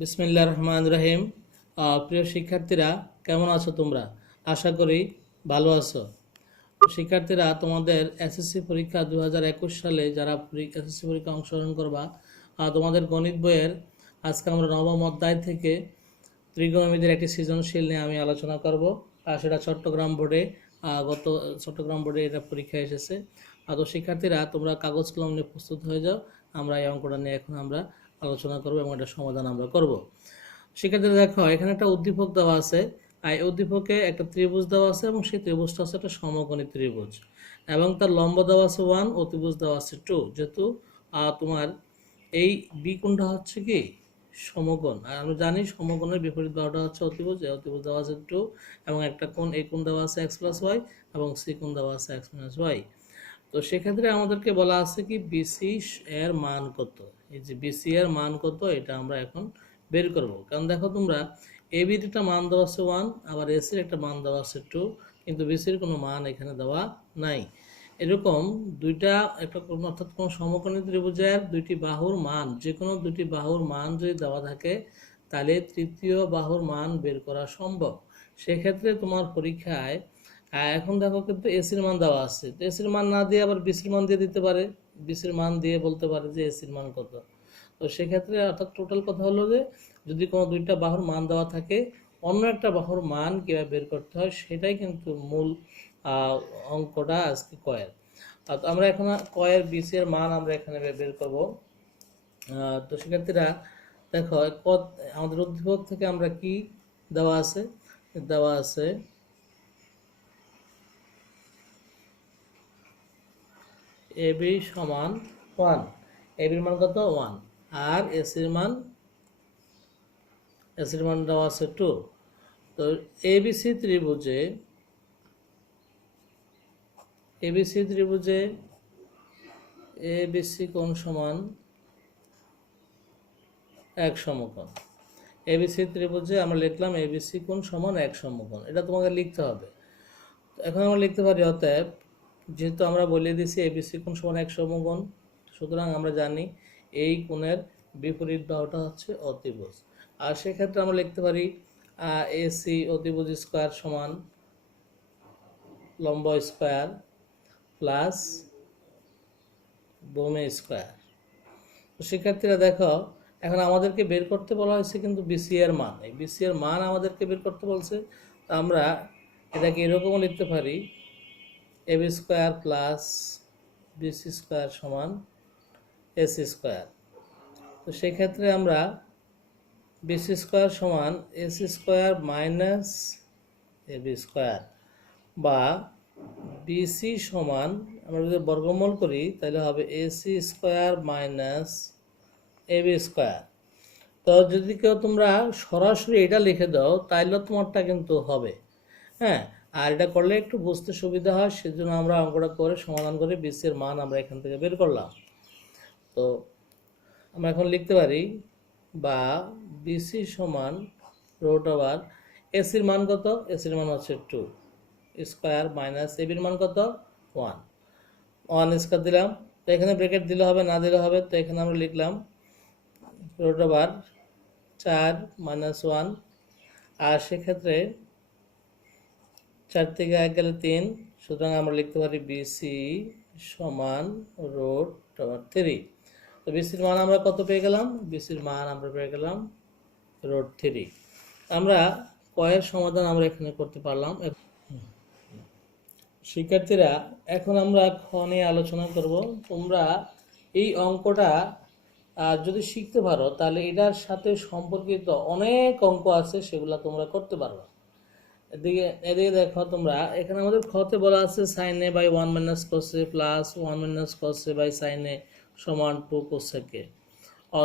বিসমিল্লাহির রহমানির রহিম। প্রিয় শিক্ষার্থীরা, কেমন আছো তোমরা? আশা করি ভালো আছো। শিক্ষার্থীরা, তোমাদের এসএসসি পরীক্ষা 2021 সালে যারা এসএসসি পরীক্ষা অংশগ্রহণ করবা, তোমাদের গণিত বইয়ের আজকে আমরা নবম অধ্যায় থেকে ত্রিকোণমিতির একটি সৃজনশীল নিয়ে আমি আলোচনা করব। সেটা চট্টগ্রাম বোর্ডে চট্টগ্রাম বোর্ডে এটা পরীক্ষা এসেছে। তো শিক্ষার্থীরা, তোমরা কাগজ কলম নিয়ে প্রস্তুত হয়ে যাও। আমরা এই অঙ্কটা নিয়ে এখন আমরা আলোচনা করব এবং এটা সমাধান আমরা করব। শিক্ষার্থীরা দেখো, এখানে একটা উদ্দীপক দেওয়া আছে। এই উদ্দীপকে একটা ত্রিভুজ দেওয়া আছে এবং সেই ত্রিভুজটা হচ্ছে একটা সমকোণী ত্রিভুজ এবং তার লম্ব দেওয়া আছে 1, অতিভুজ দেওয়া আছে 2। যেহেতু তোমার এই বি কোণটা হচ্ছে কি সমকোণ, আর আমরা জানি সমকোণের বিপরীত বাহুটা হচ্ছে অতিভুজ। এই অতিভুজ দেওয়া আছে 2 এবং একটা কোণ, এই কোণ দেওয়া আছে x + y এবং সি কোণ দেওয়া আছে x - y। তো সেক্ষেত্রে আমাদেরকে বলা আছে কি বিসি এর মান কত। এই যে বিসি এর মান কত, এটা আমরা এখন বের করব। কারণ দেখো তোমরা, এ বির একটা মান দেওয়া আছে 1, আবার এসির একটা মান দেওয়া আছে 2, কিন্তু বিসির কোনো মান এখানে দেওয়া নাই। এরকম দুইটা একটা কোন অর্থাৎ কোন সমকোণী ত্রিভুজের দুইটি বাহুর মান, যে কোনো দুটি বাহুর মান যদি দেওয়া থাকে তাহলে তৃতীয় বাহুর মান বের করা সম্ভব। সেক্ষেত্রে তোমার পরীক্ষায় এখন দেখো কিন্তু এসির মান দেওয়া আছে, তো এসির মান না দিয়ে আবার বিসির মান দিয়ে দিতে পারে, বিসির মান দিয়ে বলতে পারে যে এসির মান কত। তো সেক্ষেত্রে অর্থাৎ টোটাল কথা হলো যে যদি কোনো দুইটা বাহুর মান দেওয়া থাকে, অন্য একটা বাহুর মান কীভাবে বের করতে হয় সেটাই কিন্তু মূল অঙ্কটা আজকে কয়ের। তো আমরা এখন কয়ের বিসি এর মান আমরা এখানে বের করব। তো শিক্ষার্থীরা দেখো, আমাদের উদ্দীপক থেকে আমরা কি দেওয়া আছে, দেওয়া আছে এবি সমান 1, এবির মান কত 1, আর এসির মান দেওয়া আছে 2। তো এবিসি ত্রিভুজে এবিসি কোণ সমান এক সমকোণ। এবিসি ত্রিভুজে আমরা লিখলাম এবিসি কোণ সমান এক সমকোণ, এটা তোমাকে লিখতে হবে। এখন আমরা লিখতে পারি অতএব, যেহেতু আমরা বলে দিয়েছি এবিসি কোণ সমান এক সমকোণ, সুতরাং আমরা জানি এই কোণের বিপরীত বাহুটা হচ্ছে অতিভুজ। আর সেক্ষেত্রে আমরা লিখতে পারি এসি অতিভুজ স্কোয়ার সমান লম্ব স্কোয়ার প্লাস ভূমি স্কোয়ার। তো শিক্ষার্থীরা দেখো, এখন আমাদেরকে বের করতে বলা হয়েছে কিন্তু বিসি এর মান। এই বিসি এর মান আমাদেরকে বের করতে বলছে। তো আমরা এটাকে এরকমও লিখতে পারি, AB square plus BC square সমান এসি স্কোয়ার। তো সেক্ষেত্রে আমরা বিসি স্কোয়ার সমান AC square minus AB square, বা বিসি সমান আমরা যদি বর্গমূল করি তাহলে হবে AC square minus AB square. তো যদি কেউ তোমরা সরাসরি এটা লিখে দাও তাহলে তোমারটা কিন্তু হবে, হ্যাঁ। আর এটা করলে একটু বুঝতে সুবিধা হয়, সেজন্য আমরা অঙ্কটা করে সমাধান করে বিসি এর মান আমরা এখান থেকে বের করলাম। তো আমরা এখন লিখতে পারি বা বিসি সমান রুট ওভার এসির মান কত, এসির মান হচ্ছে 2 স্কোয়ার মাইনাস এবির মান কত 1 স্কোয়ার দিলাম। তো এখানে ব্র্যাকেট দিলে হবে না দিলে হবে, তো এখানে আমরা লিখলাম রুট ওভার 4 মাইনাস 1, আর সেক্ষেত্রে 4 থেকে 1 গেলে 3, সুতরাং আমরা লিখতে পারি বিসি সমান রুট ওভার 3। তো বিসির মান আমরা কত পেয়ে গেলাম, বিসির মান আমরা পেয়ে গেলাম রুট 3। আমরা কয়ের সমাধান আমরা এখানে করতে পারলাম। শিক্ষার্থীরা, এখন আমরা খ নিয়ে আলোচনা করব। তোমরা এই অঙ্কটা যদি শিখতে পারো তাহলে এটার সাথে সম্পর্কিত অনেক অঙ্ক আছে, সেগুলো তোমরা করতে পারবে। এদিকে দেখো তোমরা, এখানে আমাদের খতে বলা আছে sine A by 1 minus cos A plus 1 minus cos A by sine A সমান 2 কোসেক এ।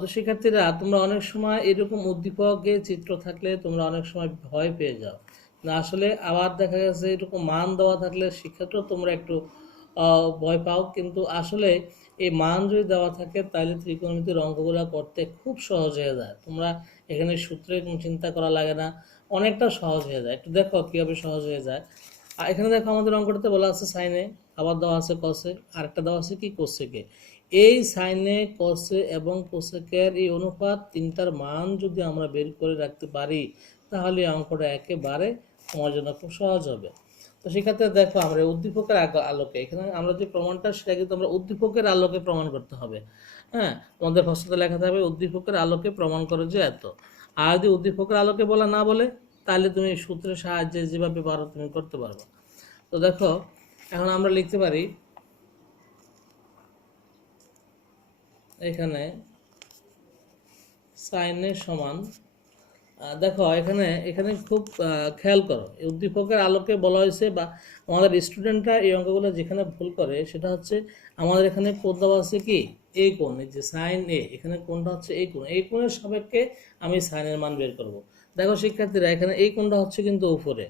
তো শিক্ষার্থীরা, তোমরা অনেক সময় এরকম উদ্দীপকে চিত্র থাকলে তোমরা অনেক সময় ভয় পেয়ে যাও না, আসলে আবার দেখা গেছে এরকম মান দেওয়া থাকলে শিক্ষার্থীরা তোমরা একটু ভয় পাও, কিন্তু আসলে এই মান যদি দেওয়া থাকে তাহলে ত্রিকোণমিতির অঙ্কগুলো করতে খুব সহজ হয়ে যায়। তোমরা এখানে সূত্রে কোনো চিন্তা করা লাগে না, অনেকটা সহজ হয়ে যায়। একটু দেখো কীভাবে সহজ হয়ে যায়। আর এখানে দেখো আমাদের অঙ্কটাতে বলা আছে সাইনে, আবার দেওয়া আছে কসে, আরেকটা দেওয়া আছে কি কোসেকে। এই সাইনে কসে এবং কোসেকের এই অনুপাত তিনটার মান যদি আমরা বের করে রাখতে পারি তাহলে অঙ্কটা একেবারে তোমার জন্য খুব সহজ হবে। তো সেক্ষেত্রে দেখো আমরা উদ্দীপকের আলোকে এখানে আমরা যে প্রমাণটা সেটা কিন্তু আমরা উদ্দীপকের আলোকে প্রমাণ করতে হবে। হ্যাঁ, তোমাদের প্রশ্নতে লেখা থাকবে উদ্দীপকের আলোকে প্রমাণ করো যে এত। আর যদি উদ্দীপকের আলোকে বলা না বলে তাহলে তুমি সূত্রের সাহায্যে যেভাবে পারো তুমি করতে পারবে। তো দেখো এখন আমরা লিখতে পারি এখানে সাইনের সমান, দেখো এখানে এখানে খুব খেয়াল করো, উদ্দীপকের আলোকে বলা হয়েছে বা আমাদের স্টুডেন্টরা এই অঙ্কগুলো যেখানে ভুল করে সেটা হচ্ছে আমাদের এখানে কোণ দেওয়া আছে কি এই কোণ, এই যে সাইন এ, এখানে কোণটা হচ্ছে এই কোণ, এই কোণের সাপেক্ষে আমি সাইনের মান বের করব। দেখো শিক্ষার্থীরা এখানে এই কোণটা হচ্ছে কিন্তু উপরে,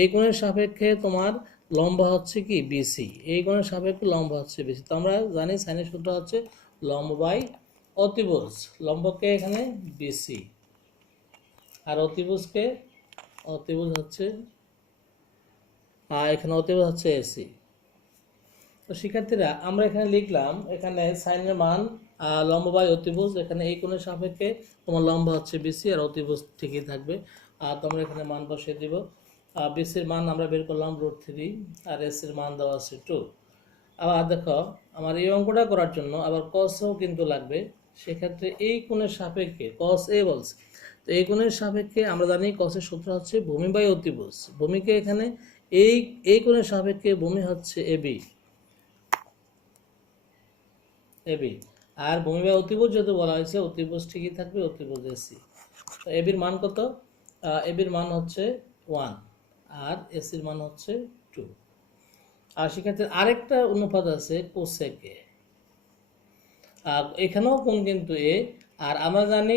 এই কোণের সাপেক্ষে তোমার লম্বা হচ্ছে কি বিসি, এই কোণের সাপেক্ষে লম্বা হচ্ছে বিসি। তো আমরা জানি সাইনের সূত্র হচ্ছে লম্ব বাই অতিভুজ, লম্বকে এখানে বিসি আর অতিভুজ হচ্ছে এখানে অতিভুজ হচ্ছে এসি। তো শিক্ষার্থীরা আমরা এখানে লিখলাম এখানে সাইনের মান লম্ব বাই অতিভুজ, এখানে এই কোণের সাপেক্ষে তোমার লম্ব হচ্ছে বিসি আর অতিভুজ ঠিকই থাকবে। আর তোমরা এখানে মান বসিয়ে দিব। বিসির মান আমরা বের করলাম √3 আর এসির মান দেওয়া আছে 2। আবার দেখো আমার এই অঙ্কটা করার জন্য আবার কসও কিন্তু লাগবে, সেক্ষেত্রে এই কোণের সাপেক্ষে কস এ বলছে, তো এই কোণের সাপেক্ষে আমরা জানি কসের সূত্র হচ্ছে ভূমি বাই অতিভুজ, ভূমিকে এখানে এই কোণের সাপেক্ষে ভূমি হচ্ছে এবি, আর ভূমি বাই অতিভুজ যেহেতু বলা হয়েছে অতিভুজ ঠিকই থাকবে, অতিভুজ এসি। তো এবির মান কত? এবির মান হচ্ছে 1 আর এসির মান হচ্ছে 2। আর সেক্ষেত্রে আরেকটা অনুপাত আছে কোসেকে, এখানেও কোণ কিন্তু এ, আর আমরা জানি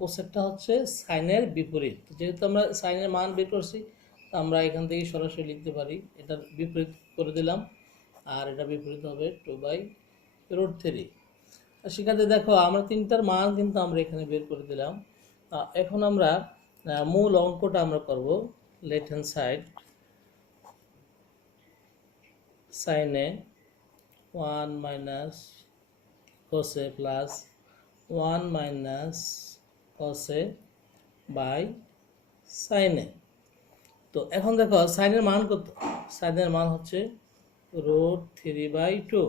কোসেকটা হচ্ছে সাইনের বিপরীত, যেহেতু আমরা সাইনের মান বের করছি আমরা এখান থেকে সরাসরি লিখতে পারি, এটার বিপরীত করে দিলাম আর এটা বিপরীত হবে 2/√3। সেক্ষেত্রে দেখো আমরা তিনটার মান কিন্তু আমরা এখানে বের করে দিলাম। এখন আমরা মূল অঙ্কটা আমরা করব। লেফট হ্যান্ড সাইড সাইনে 1 minus cos plus 1 minus cos by sin A. তো এখন দেখো সাইনের মান কত? সাইনের মান হচ্ছে √3/2।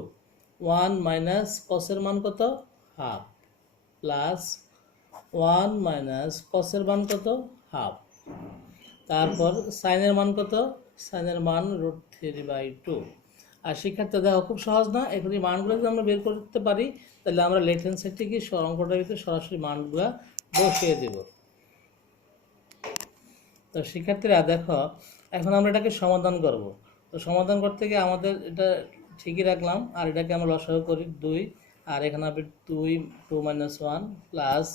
1 মাইনাস কসের মান কত? হাফ, প্লাস 1 মাইনাস কসের মান কত? হাফ, তারপর সাইনের মান কত? সাইনের মান √3/2। আর শিক্ষার্থী দেখো খুব সহজ না, এখন এই মানগুলো যদি আমরা বের করতে পারি তাহলে আমরা লেফট হ্যান্ড সাইড থেকে অঙ্কটার ভিতরে সরাসরি মানগুলো বসিয়ে দেব। তো শিক্ষার্থীরা দেখো এখন আমরা এটাকে সমাধান করব। তো সমাধান করতে গিয়ে আমাদের এটা ঠিকই রাখলাম আর এটাকে আমরা লসাগু করি 2, আর এখানে হবে 2 - 1 প্লাস,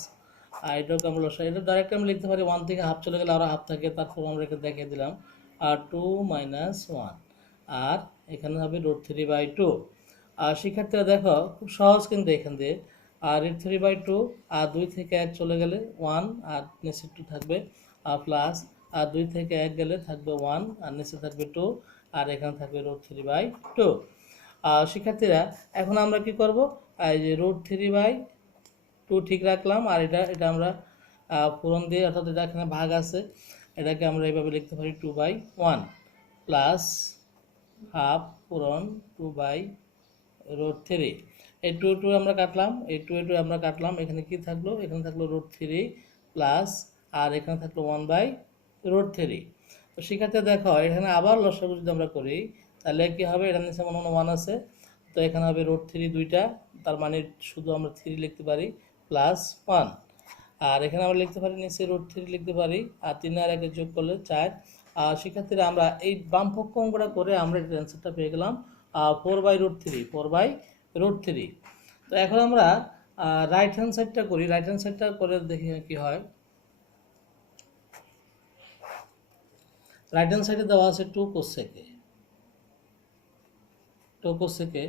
আর এটাকে আমরা লসাগু, এটা ডাইরেক্ট আমরা লিখতে পারি 1 থেকে হাফ চলে গেলে আরও হাফ থাকে, তারপর আমরা এখানে দেখিয়ে দিলাম আর 2 - 1, আর এখানে হবে √3/2। আর শিক্ষার্থীরা দেখো খুব সহজ কিন্তু এখান দিয়ে, আর √3/2 আর 2 থেকে 1 চলে গেলে 1 আর নিচে 2 থাকবে, আর প্লাস আর 2 থেকে 1 গেলে থাকবে 1 আর নিচে থাকবে 2 আর এখানে থাকবে √3/2। আর শিক্ষার্থীরা এখন আমরা কি করব, এই যে √3/2 ঠিক রাখলাম আর এটা আমরা পূরণ দিয়ে, অর্থাৎ এটা এখানে ভাগ আছে, এটাকে আমরা এইভাবে লিখতে পারি 2/1 প্লাস হাফ পূরণ 2/√3। এই 2 আমরা কাটলাম, এই 2 আমরা কাটলাম, এখানে কি থাকলো? এখানে থাকলো √3 প্লাস আর এখানে থাকলো 1/√3। তো সেক্ষেত্রে দেখো এখানে আবার লসাগু যদি আমরা করি তাহলে কি হবে? এখানে নিচে মনে 1 আছে, তো এখানে হবে √3 দুইটা, তার মানে শুধু আমরা 3 লিখতে পারি প্লাস 1, আর এখানে আমরা লিখতে পারি নিচে √3 লিখতে পারি, আর 3 আর 1 যোগ করলে 4। আর শিক্ষার্থীরা আমরা এই বাম পক্ষ অঙ্কটা করে আমরা এর অ্যান্সারটা পেয়ে গেলাম 4/√3। তো এখন আমরা রাইট হ্যান্ড সাইডটা করি, রাইট হ্যান্ড সাইডটা করে দেখি কি হয়। রাইট হ্যান্ড সাইডে দেওয়া আছে 2 কোসেকে,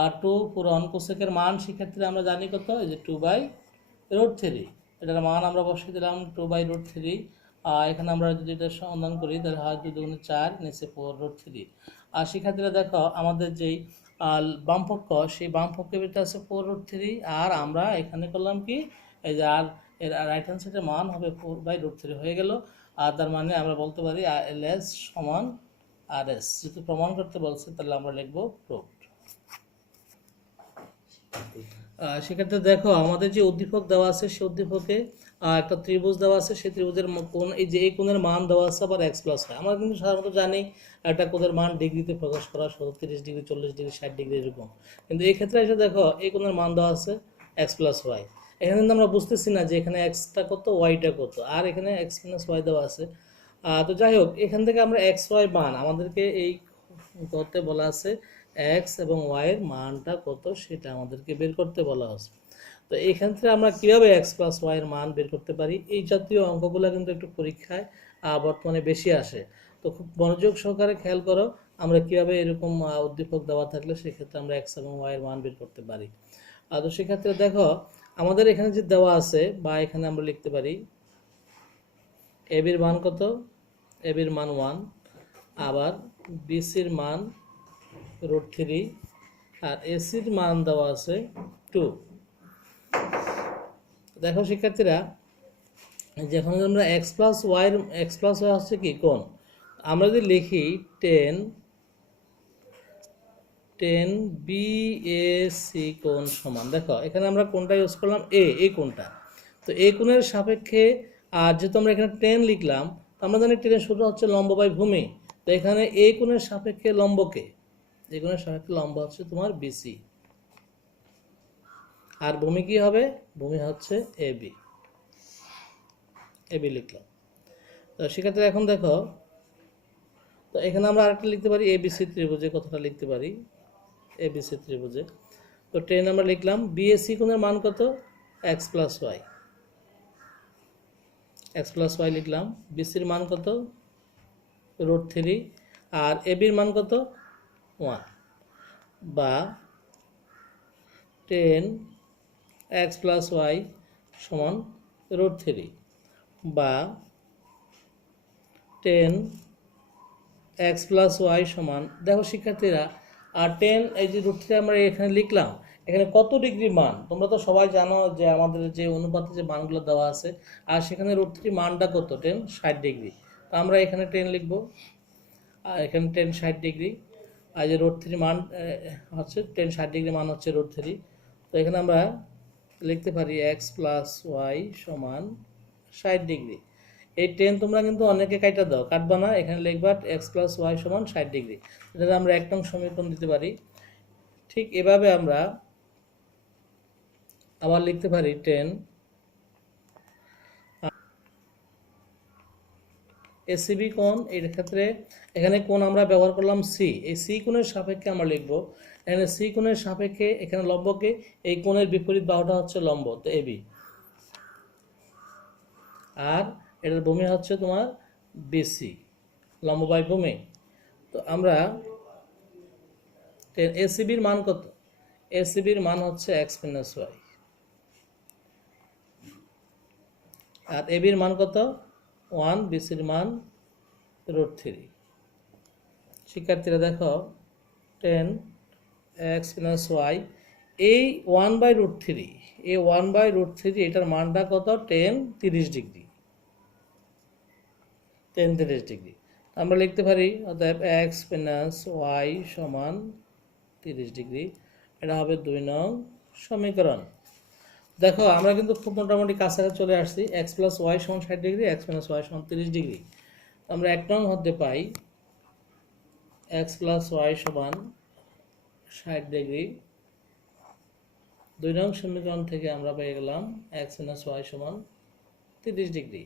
আর 2 পূরণ কোসেকের মান শিক্ষার্থীরা আমরা জানি কত? এই যে 2/√3, এটার মান আমরা বসিয়ে দিলাম 2/√3। এখানে আমরা যদি এটা সমাধান করি তাহলে হয় 2 × 4 নিচে 4√3। আর শিক্ষার্থীরা দেখো আমাদের যেই বাম পক্ষ, সেই বাম পক্ষের ভিতরে আছে 4√3, আর আমরা এখানে করলাম কি, এই যে আর এর রাইট হ্যান্ড সাইডের মান হবে 4/√3 হয়ে গেল। আর তার মানে আমরা বলতে পারি LS সমান RS। যেহেতু প্রমাণ করতে বলছে তাহলে আমরা লিখবো প্রুভড। সেক্ষেত্রে দেখো আমাদের যে উদ্দীপক দেওয়া আছে সেই উদ্দীপকে একটা ত্রিভুজ দেওয়া আছে, সেই ত্রিভুজের কোণ, এই যে এই কোণের মান দেওয়া আছে আবার x+y। আমরা কিন্তু সাধারণত জানি একটা কোণের মান ডিগ্রিতে প্রকাশ করা, 30 ডিগ্রি, 40 ডিগ্রি, 60 ডিগ্রি এরকম। কিন্তু এই ক্ষেত্রে এসে দেখো এই কোণের মান দেওয়া আছে x+y। এখানে কিন্তু আমরা বুঝতেছি না যে এখানে x-টা কত, y-টা কত, আর এখানে x-y দেওয়া আছে। তো যাই হোক, এখান থেকে আমরা x-y মান আমাদেরকে এই করতে বলা আছে, x এবং y এর মানটা কত সেটা আমাদেরকে বের করতে বলা হচ্ছে। তো এই ক্ষেত্রে আমরা কিভাবে x+y এর মান বের করতে পারি, এই জাতীয় অঙ্কগুলো কিন্তু একটু পরীক্ষায় বর্তমানে বেশি আসে। তো খুব মনোযোগ সহকারে খেয়াল করো আমরা কিভাবে এরকম উদ্দীপক দেওয়া থাকলে সেক্ষেত্রে আমরা x এবং y এর মান বের করতে পারি। তো সেক্ষেত্রে দেখো আমাদের এখানে যে দেওয়া আছে, বা এখানে আমরা লিখতে পারি এবির মান কত, এবির মান 1, আবার বিসির মান √3, আর এসির মান দেওয়া আছে 2। দেখো শিক্ষার্থীরা, যখন আমরা x+y হচ্ছে কি কোণ, আমরা যদি লিখি 10 BAC কোণ সমান, দেখো এখানে আমরা কোণটা ইউজ করলাম এই কোণটা। তো এই কোণের সাপেক্ষে, আর যেহেতু আমরা এখানে 10 লিখলাম, আমরা জানি 10 সূত্র হচ্ছে লম্ব বাই ভূমি। তো এখানে এই কোণের সাপেক্ষে লম্বকে, এই কোণের সাপেক্ষে লম্ব হচ্ছে তোমার BC, আর ভূমি কি হবে, ভূমি হচ্ছে AB লিখলাম। তো সেক্ষেত্রে এখন দেখো, তো এখানে আমরা আরেকটা লিখতে পারি ABC ত্রিভুজে, কথাটা লিখতে পারি ABC ত্রিভুজে। তো 10 আমরা লিখলাম, BAC কোণের মান কত, x+y লিখলাম, BCর মান কত √3, আর ABর মান কত 1, বা 10x+y সমান √3, বা 10x+y সমান, দেখো শিক্ষার্থীরা, আর 10 এই যে √3 আমরা এখানে লিখলাম, এখানে কত ডিগ্রি মান তোমরা তো সবাই জানো যে আমাদের যে অনুপাতে যে মানগুলো দেওয়া আছে, আর সেখানে √3 মানটা কত, 10 60 ডিগ্রি। তো আমরা এখানে 10 লিখব, আর এখানে 10 60 ডিগ্রি, আর যে √3 মান হচ্ছে 10 60 ডিগ্রি মান হচ্ছে √3। তো এখানে আমরা লিখতে পারি x+y সমান 60 ডিগ্রি। এই 10 তোমরা কিন্তু অনেকে কাটা দাও, কাটবা না, এখানে লিখবা x+y সমান 60 ডিগ্রি। এটা আমরা এক নং সমীকরণ দিতে পারি। ঠিক এভাবে আমরা আবার লিখতে পারি 10 ACB কোণ। এর ক্ষেত্রে এখানে কোণ আমরা ব্যবহার করলাম C, এই C কোণের সাপেক্ষে আমরা লিখব, এখানে C কোণের সাপেক্ষে এখানে লম্বকে, এই কোণের বিপরীত বাহুটা হচ্ছে লম্ব, তো AB, আর এটার ভূমি হচ্ছে তোমার BC, লম্ব বাই ভূমি। তো আমরা ACBর মান কত, ACBর মান হচ্ছে x-y, আর ABর মান কত 1, BCর মান √3। শিক্ষার্থীরা দেখো 10x-y, এই 1/√3, এই 1/√3 এটার মানটা কত 10 30 ডিগ্রি, 10 30 ডিগ্রি। আমরা লিখতে পারি অতএব x-y সমান 30 ডিগ্রি। এটা হবে 2 নং সমীকরণ। দেখো আমরা কিন্তু খুব মোটামুটি কাছাকাছি চলে আসছি, x+y সমান 60 ডিগ্রি, x-y সমান 30 ডিগ্রি। আমরা 1 নং হতে পাই x+y সমান 60 ডিগ্রি। 2 নং সমীকরণ থেকে আমরা পেয়ে গেলাম x-y সমান 30 ডিগ্রি।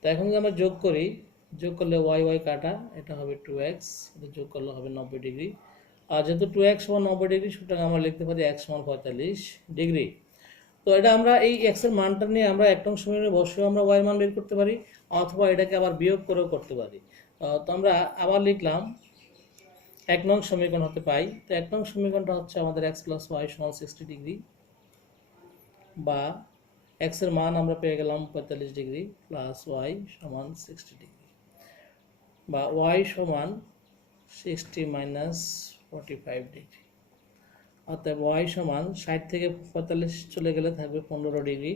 তো এখন যদি আমরা যোগ করি, যোগ করলে y কাটা, এটা হবে 2x, এটা যোগ করলে হবে 90 ডিগ্রি। আর যেহেতু 2x সমান 90 ডিগ্রি, সুতরাং আমরা লিখতে পারি x সমান 45 ডিগ্রি। তো এটা আমরা এই x এর মানটা নিয়ে আমরা এক নং সমীকরণে বসেও আমরা y এর মান বের করতে পারি, অথবা এটাকে আবার বিয়োগ করেও করতে পারি। তো আমরা আবার লিখলাম 1 নং সমীকরণ হতে পাই। তো 1 নং সমীকরণটা হচ্ছে আমাদের x+y সমান 60 ডিগ্রি, বা x এর মান আমরা পেয়ে গেলাম 45 ডিগ্রি, প্লাস y সমান 60 ডিগ্রি, বা y সমান 60 - 45 ডিগ্রি। অতএব ওয়াই সমান 60 থেকে 45 চলে গেলে থাকবে 15 ডিগ্রি।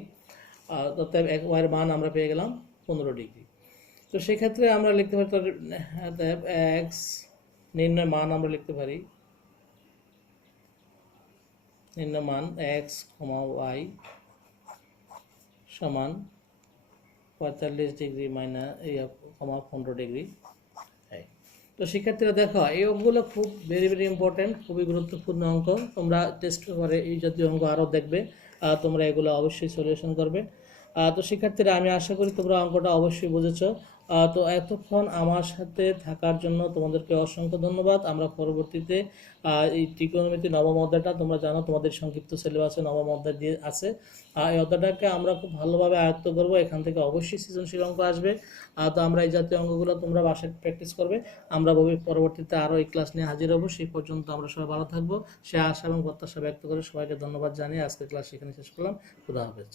অতএব ওয়াইয়ের মান আমরা পেয়ে গেলাম 15 ডিগ্রি। তো সেক্ষেত্রে আমরা লিখতে পারি অতএব এক্স নির্ণয় মান আমরা লিখতে পারি নির্ণয় মান এক্স ওয়াই সমান 45 ডিগ্রি মাইনাস 15 ডিগ্রি। তো শিক্ষার্থীরা দেখো এই অঙ্কগুলো খুব ভেরি ভেরি ইম্পর্টেন্ট, খুবই গুরুত্বপূর্ণ অঙ্ক। তোমরা টেস্ট পেপারে এই জাতীয় অঙ্ক আরও দেখবে, তোমরা এগুলো অবশ্যই সলিউশন করবে। তো শিক্ষার্থীরা আমি আশা করি তোমরা অঙ্কটা অবশ্যই বুঝেছো। তো এতক্ষণ আমার সাথে থাকার জন্য তোমাদেরকে অসংখ্য ধন্যবাদ। আমরা পরবর্তীতে এই ত্রিকোণমিতি নবম অধ্যায়টা তোমরা জানো তোমাদের সংক্ষিপ্ত সিলেবাসে নবম অধ্যায় দিয়ে আছে। এই অধ্যায়টাকে আমরা খুব ভালোভাবে আয়ত্ত করব। এখান থেকে অবশ্যই সৃজনশীল অঙ্ক আসবে। তো আমরা এই জাতীয় অঙ্কগুলো তোমরা বাসায় প্র্যাকটিস করবে। আমরা পরবর্তীতে আরও এই ক্লাস নিয়ে হাজির হব। সেই পর্যন্ত আমরা সবাই ভালো থাকবো সে আশা এবং প্রত্যাশা ব্যক্ত করে সবাইকে ধন্যবাদ জানিয়ে আজকের ক্লাস এখানে শেষ করলাম। খুদা হাফেজ।